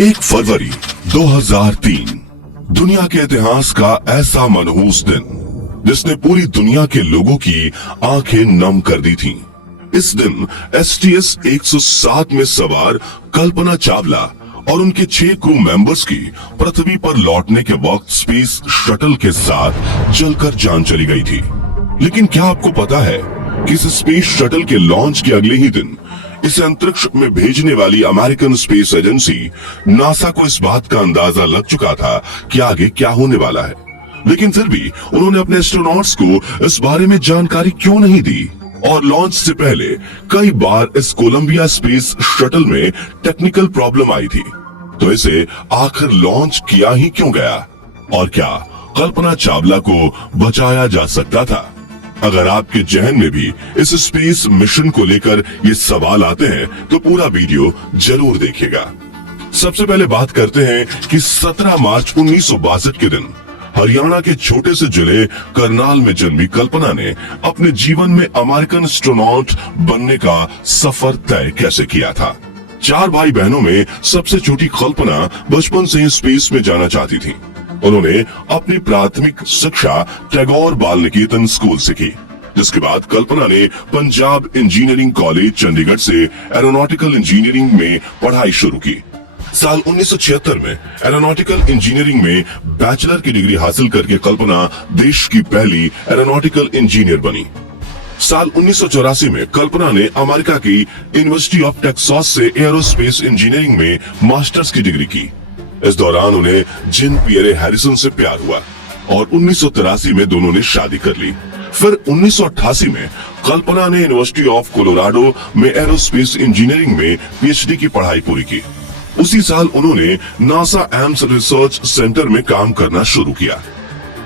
1 फरवरी 2003 दुनिया के इतिहास का ऐसा मनहूस दिन जिसने पूरी दुनिया के लोगों की आंखें नम कर दी थीं। इस दिन STS 107 में सवार कल्पना चावला और उनके 6 क्रू मेंबर्स की पृथ्वी पर लौटने के वक्त स्पेस शटल के साथ जलकर जान चली गई थी। लेकिन क्या आपको पता है कि इस स्पेस शटल के लॉन्च के अगले ही दिन इसे अंतरिक्ष में भेजने वाली अमेरिकन स्पेस एजेंसी नासा को इस बात का अंदाजा लग चुका था कि आगे क्या होने वाला है, लेकिन फिर भी उन्होंने अपने एस्ट्रोनॉट्स को इस बारे में जानकारी क्यों नहीं दी। और लॉन्च से पहले कई बार इस कोलंबिया स्पेस शटल में टेक्निकल प्रॉब्लम आई थी, तो इसे आखिर लॉन्च किया ही क्यों गया और क्या कल्पना चावला को बचाया जा सकता था? अगर आपके जहन में भी इस स्पेस मिशन को लेकर ये सवाल आते हैं तो पूरा वीडियो जरूर देखिएगा। सबसे पहले बात करते हैं कि 17 मार्च 1962 के दिन हरियाणा के छोटे से जिले करनाल में जन्मी कल्पना ने अपने जीवन में अमेरिकन एस्ट्रोनॉट बनने का सफर तय कैसे किया था। 4 भाई बहनों में सबसे छोटी कल्पना बचपन से ही स्पेस में जाना चाहती थी। उन्होंने अपनी प्राथमिक शिक्षा टैगोर बाल निकेतन स्कूल से की, जिसके बाद कल्पना ने पंजाब इंजीनियरिंग कॉलेज चंडीगढ़ से एरोनॉटिकल इंजीनियरिंग में पढ़ाई शुरू की। साल 1976 में एरोनॉटिकल इंजीनियरिंग में बैचलर की डिग्री हासिल करके कल्पना देश की पहली एरोनॉटिकल इंजीनियर बनी। साल 1984 में कल्पना ने अमेरिका की यूनिवर्सिटी ऑफ टेक्सास से एरोस्पेस इंजीनियरिंग में मास्टर्स की डिग्री की। इस दौरान उन्हें जिन पियरे हैरिसन से प्यार हुआ और 1983 में दोनों ने शादी कर ली। फिर 1988 में कल्पना ने यूनिवर्सिटी ऑफ कोलोराडो में एरोस्पेस इंजीनियरिंग में PhD की पढ़ाई पूरी की। उसी साल उन्होंने नासा एम्स रिसर्च सेंटर में काम करना शुरू किया।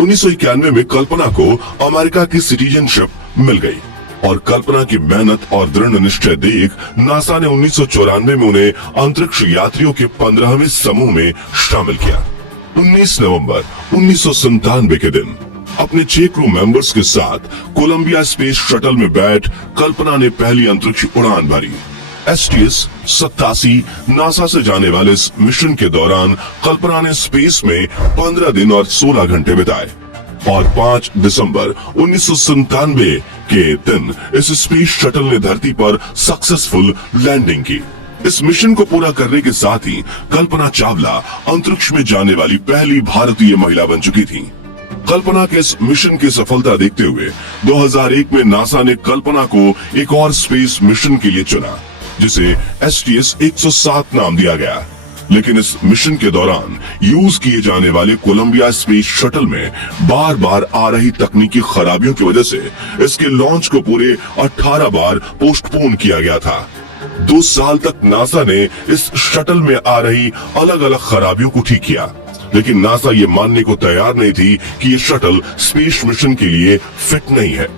1991 में कल्पना को अमेरिका की सिटीजनशिप मिल गई और कल्पना की मेहनत और दृढ़ निश्चय देख नासा ने 1994 में उन्हें अंतरिक्ष यात्रियों के 15वें समूह में शामिल किया। 19 नवंबर 1997 के दिन अपने 6 क्रू मेंबर्स के साथ कोलंबिया स्पेस शटल में बैठ कल्पना ने पहली अंतरिक्ष उड़ान भरी। STS 87 नासा से जाने वाले इस मिशन के दौरान कल्पना ने स्पेस में 15 दिन और 16 घंटे बिताए और 5 दिसंबर 1997 के दिन इस स्पेस शटल ने धरती पर सक्सेसफुल लैंडिंग की। इस मिशन को पूरा करने के साथ ही कल्पना चावला अंतरिक्ष में जाने वाली पहली भारतीय महिला बन चुकी थी। कल्पना के इस मिशन की सफलता देखते हुए 2001 में नासा ने कल्पना को एक और स्पेस मिशन के लिए चुना, जिसे STS 107 नाम दिया गया। लेकिन इस मिशन के दौरान यूज किए जाने वाले कोलंबिया स्पेस शटल में बार बार आ रही तकनीकी खराबियों की वजह से इसके लॉन्च को पूरे 18 बार पोस्टपोन किया गया था। 2 साल तक नासा ने इस शटल में आ रही अलग अलग खराबियों को ठीक किया, लेकिन नासा ये मानने को तैयार नहीं थी कि ये शटल स्पेस मिशन के लिए फिट नहीं है।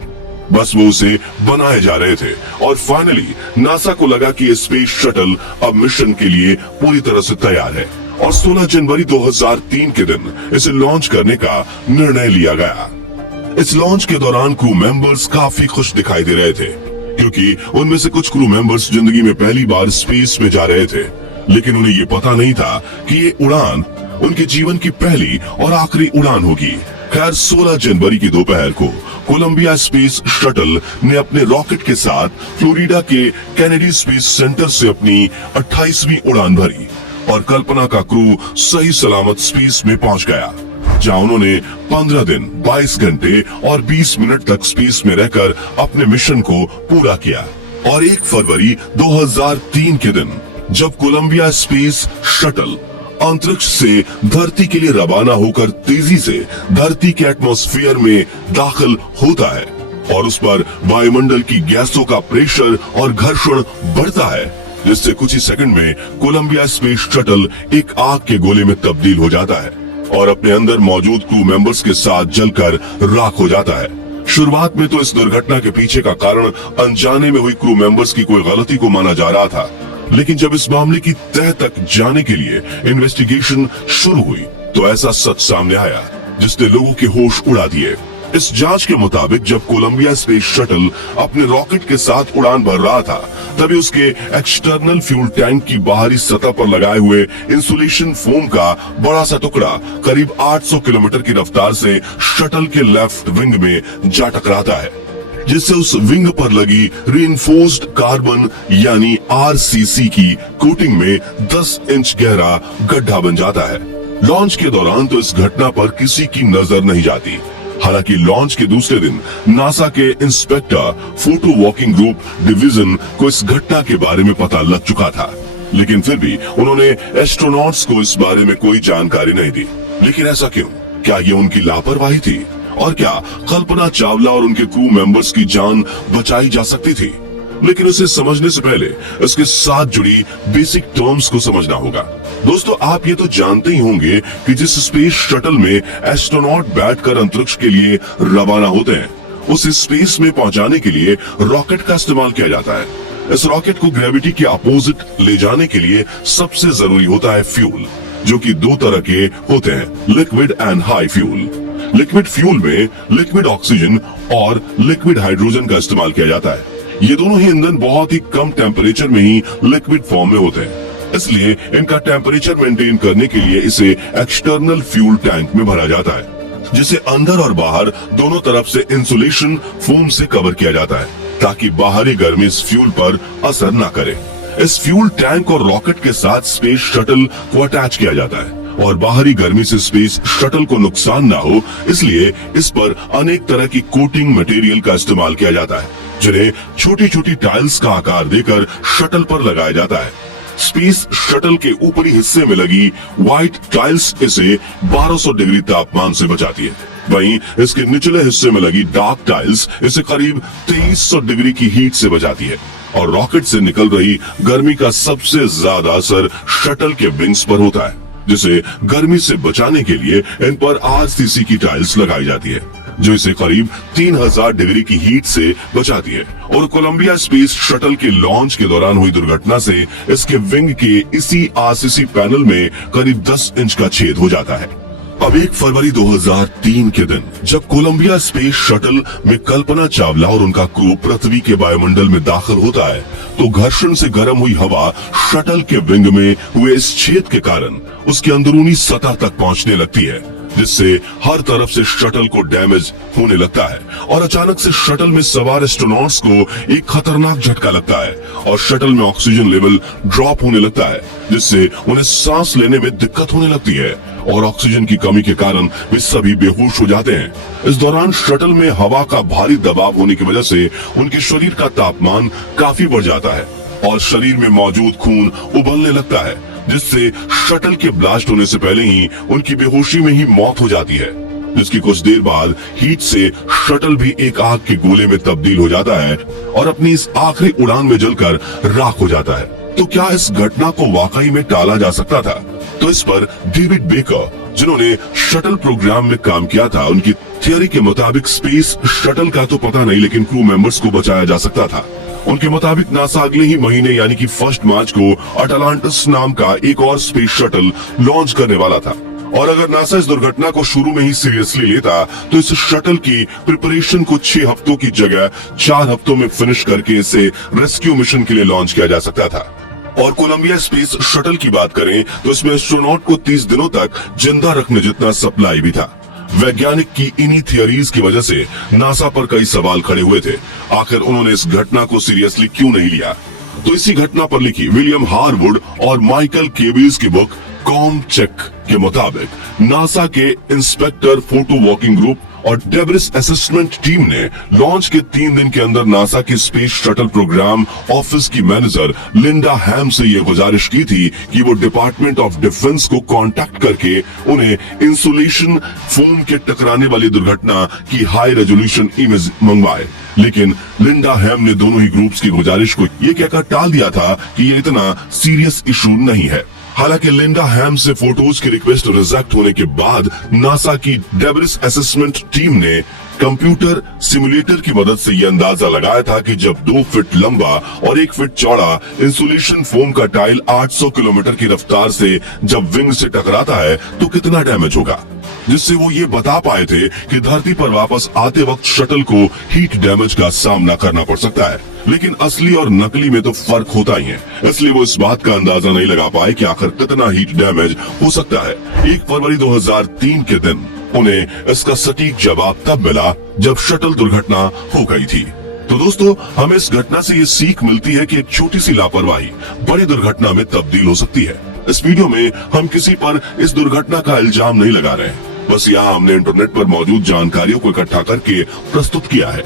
बस वो उसे बनाए जा रहे थे और फाइनली नासा को लगा कि ये स्पेस शटल अब मिशन के लिए पूरी तरह से तैयार है और 16 जनवरी 2003 के दिन इसे लॉन्च करने का निर्णय लिया गया। इस लॉन्च के दौरान क्रू मेंबर्स काफी खुश दिखाई दे रहे थे, क्योंकि उनमें से कुछ क्रू मेंबर्स जिंदगी में पहली बार स्पेस में जा रहे थे, लेकिन उन्हें ये पता नहीं था कि ये उड़ान उनके जीवन की पहली और आखिरी उड़ान होगी। खैर 16 जनवरी की दोपहर को कोलंबिया स्पेस शटल ने अपने रॉकेट के साथ फ्लोरिडा के कैनेडी स्पेस सेंटर से अपनी 28वीं उड़ान भरी और कल्पना का क्रू सही सलामत स्पेस में पहुंच गया, जहां उन्होंने 15 दिन 22 घंटे और 20 मिनट तक स्पेस में रहकर अपने मिशन को पूरा किया। और 1 फरवरी 2003 के दिन जब कोलंबिया स्पेस शटल अंतरिक्ष से धरती के लिए रवाना होकर तेजी से धरती के एटमॉस्फेयर में दाखिल होता है और उस पर वायुमंडल की गैसों का प्रेशर और घर्षण बढ़ता है, जिससे कुछ ही सेकंड में कोलंबिया स्पेस शटल एक आग के गोले में तब्दील हो जाता है और अपने अंदर मौजूद क्रू मेंबर्स के साथ जलकर राख हो जाता है। शुरुआत में तो इस दुर्घटना के पीछे का कारण अनजाने में हुई क्रू मेंबर्स की कोई गलती को माना जा रहा था, लेकिन जब इस मामले की तह तक जाने के लिए इन्वेस्टिगेशन शुरू हुई तो ऐसा सच सामने आया जिसने लोगों के होश उड़ा दिए। इस जांच के मुताबिक जब कोलंबिया स्पेस शटल अपने रॉकेट के साथ उड़ान भर रहा था, तभी उसके एक्सटर्नल फ्यूल टैंक की बाहरी सतह पर लगाए हुए इंसुलेशन फोम का बड़ा सा टुकड़ा करीब 800 किलोमीटर की रफ्तार से शटल के लेफ्ट विंग में जा टकराता है, जिससे उस विंग पर लगी रीइंफोर्स्ड कार्बन यानी आरसीसी की कोटिंग में 10 इंच गहरा गड्ढा बन जाता है। लॉन्च के दौरान तो इस घटना पर किसी की नजर नहीं जाती। हालांकि लॉन्च के दूसरे दिन नासा के inspector photo walking group division को इस घटना के बारे में पता लग चुका था, लेकिन फिर भी उन्होंने एस्ट्रोनॉट्स को इस बारे में कोई जानकारी नहीं दी। लेकिन ऐसा क्यों? क्या ये उनकी लापरवाही थी? और क्या कल्पना चावला और उनके क्रू मेंबर्स की जान बचाई जा सकती थी? लेकिन उसे समझने से पहले इसके साथ जुड़ी बेसिक टर्म्स को समझना होगा। दोस्तों, आप ये तो जानते ही होंगे कि जिस स्पेस शटल में एस्ट्रोनॉट बैठकर अंतरिक्ष के लिए रवाना होते हैं, उस स्पेस में पहुंचाने के लिए रॉकेट का इस्तेमाल किया जाता है। इस रॉकेट को ग्रेविटी के अपोजिट ले जाने के लिए सबसे जरूरी होता है फ्यूल, जो कि दो तरह के होते हैं, liquid and high fuel. Liquid fuel में लिक्विड ऑक्सीजन और लिक्विड हाइड्रोजन का इस्तेमाल किया जाता है। ये दोनों ही ईंधन बहुत ही कम टेम्परेचर में ही लिक्विड फॉर्म में होते हैं, इसलिए इनका टेम्परेचर मेंटेन करने के लिए इसे एक्सटर्नल फ्यूल टैंक में भरा जाता है, जिसे अंदर और बाहर दोनों तरफ से इंसुलेशन फोम से कवर किया जाता है, ताकि बाहरी गर्मी इस फ्यूल पर असर न करे। इस फ्यूल टैंक और रॉकेट के साथ स्पेस शटल को अटैच किया जाता है, और बाहरी गर्मी से स्पेस शटल को नुकसान ना हो, इसलिए इस पर अनेक तरह की कोटिंग मटेरियल का इस्तेमाल किया जाता है, जिन्हें छोटी छोटी टाइल्स का आकार देकर शटल पर लगाया जाता है। स्पेस शटल के ऊपरी हिस्से में लगी व्हाइट टाइल्स इसे 1200 डिग्री तापमान से बचाती है, वहीं इसके निचले हिस्से में लगी डार्क टाइल्स इसे करीब 2300 डिग्री की हीट से बचाती है। और रॉकेट से निकल रही गर्मी का सबसे ज्यादा असर शटल के विंग्स पर होता है, जिसे गर्मी से बचाने के लिए इन पर आरसीसी की टाइल्स लगाई जाती है, जो इसे करीब 3000 डिग्री की हीट से बचाती है। और कोलंबिया स्पेस शटल के लॉन्च के दौरान हुई दुर्घटना से इसके विंग के इसी आरसीसी पैनल में करीब 10 इंच का छेद हो जाता है। अब 1 फरवरी 2003 के दिन जब कोलंबिया स्पेस शटल में कल्पना चावला और उनका क्रू पृथ्वी के वायुमंडल में दाखिल होता है, तो घर्षण से गर्म हुई हवा शटल के विंग में हुए इस छेद के कारण उसकी अंदरूनी सतह तक पहुंचने लगती है, जिससे हर तरफ से शटल को डैमेज होने लगता है। और अचानक से शटल में सवार एस्ट्रोनॉट्स को एक खतरनाक झटका लगता है और शटल में ऑक्सीजन लेवल ड्रॉप होने लगता है, जिससे उन्हें सांस लेने में दिक्कत होने लगती है और ऑक्सीजन की कमी के कारण वे सभी बेहोश हो जाते हैं। इस दौरान शटल में हवा का भारी दबाव होने की वजह से उनके शरीर का तापमान काफी बढ़ जाता है और शरीर में मौजूद खून उबलने लगता है, जिससे शटल के ब्लास्ट होने से पहले ही उनकी बेहोशी में ही मौत हो जाती है, जिसकी कुछ देर बाद हीट से शटल भी एक आग के गोले में तब्दील हो जाता है और अपनी इस आखिरी उड़ान में जलकर राख हो जाता है। तो क्या इस घटना को वाकई में टाला जा सकता था? तो इस पर डेविड बेकर, जिन्होंने शटल प्रोग्राम में काम किया था, उनकी थियरी के मुताबिक स्पेस शटल का तो पता नहीं, लेकिन क्रू मेंबर्स को बचाया जा सकता था। उनके मुताबिक नासा अगले ही महीने यानी कि 1 मार्च को अटलांटिस नाम का एक और स्पेस शटल लॉन्च करने वाला था। और अगर नासा इस दुर्घटना को शुरू में ही सीरियसली लेता, तो इस शटल की प्रिपरेशन को 6 हफ्तों की जगह 4 हफ्तों में फिनिश करके इसे रेस्क्यू मिशन के लिए लॉन्च किया जा सकता था। और कोलंबिया स्पेस शटल की बात करें तो इसमें एस्ट्रोनॉट को 30 दिनों तक जिंदा रखने जितना सप्लाई भी था। वैज्ञानिक की इन्हीं थियरीज की वजह से नासा पर कई सवाल खड़े हुए थे, आखिर उन्होंने इस घटना को सीरियसली क्यों नहीं लिया? तो इसी घटना पर लिखी विलियम हारवुड और माइकल केबीज की बुक कॉम चेक के मुताबिक नासा के इंस्पेक्टर फोटो वॉकिंग ग्रुप और डेब्रिस असेसमेंट टीम ने लॉन्च के 3 दिन के अंदर नासा के स्पेस शटल प्रोग्राम ऑफिस की मैनेजर लिंडा हैम से ये गुजारिश की थी कि वो डिपार्टमेंट ऑफ डिफेंस को कांटेक्ट करके उन्हें इंसुलेशन फोम के टकराने वाली दुर्घटना की हाई रेजोल्यूशन इमेज मंगवाए। लेकिन लिंडा हैम ने दोनों ही ग्रुप्स की गुजारिश को ये कहकर टाल दिया था कि ये इतना सीरियस इशू नहीं है। हालांकि लिंडा हैम से फोटोज की रिक्वेस्ट रिजेक्ट होने के बाद नासा की डेब्रिस असेसमेंट टीम ने कंप्यूटर सिमुलेटर की मदद से यह अंदाजा लगाया था कि जब 2 फीट लंबा और 1 फीट चौड़ा इंसुलेशन फोम का टाइल 800 किलोमीटर की रफ्तार से जब विंग से टकराता है तो कितना डैमेज होगा, जिससे वो ये बता पाए थे कि धरती पर वापस आते वक्त शटल को हीट डैमेज का सामना करना पड़ सकता है। लेकिन असली और नकली में तो फर्क होता ही है, इसलिए वो इस बात का अंदाजा नहीं लगा पाए कि आखिर कितना हीट डैमेज हो सकता है। 1 फरवरी 2003 के दिन उन्हें इसका सटीक जवाब तब मिला जब शटल दुर्घटना हो गई थी। तो दोस्तों, हमें इस घटना से ये सीख मिलती है कि एक छोटी सी लापरवाही बड़ी दुर्घटना में तब्दील हो सकती है। इस वीडियो में हम किसी पर इस दुर्घटना का इल्जाम नहीं लगा रहे, बस यहाँ हमने इंटरनेट पर मौजूद जानकारियों को इकट्ठा करके प्रस्तुत किया है।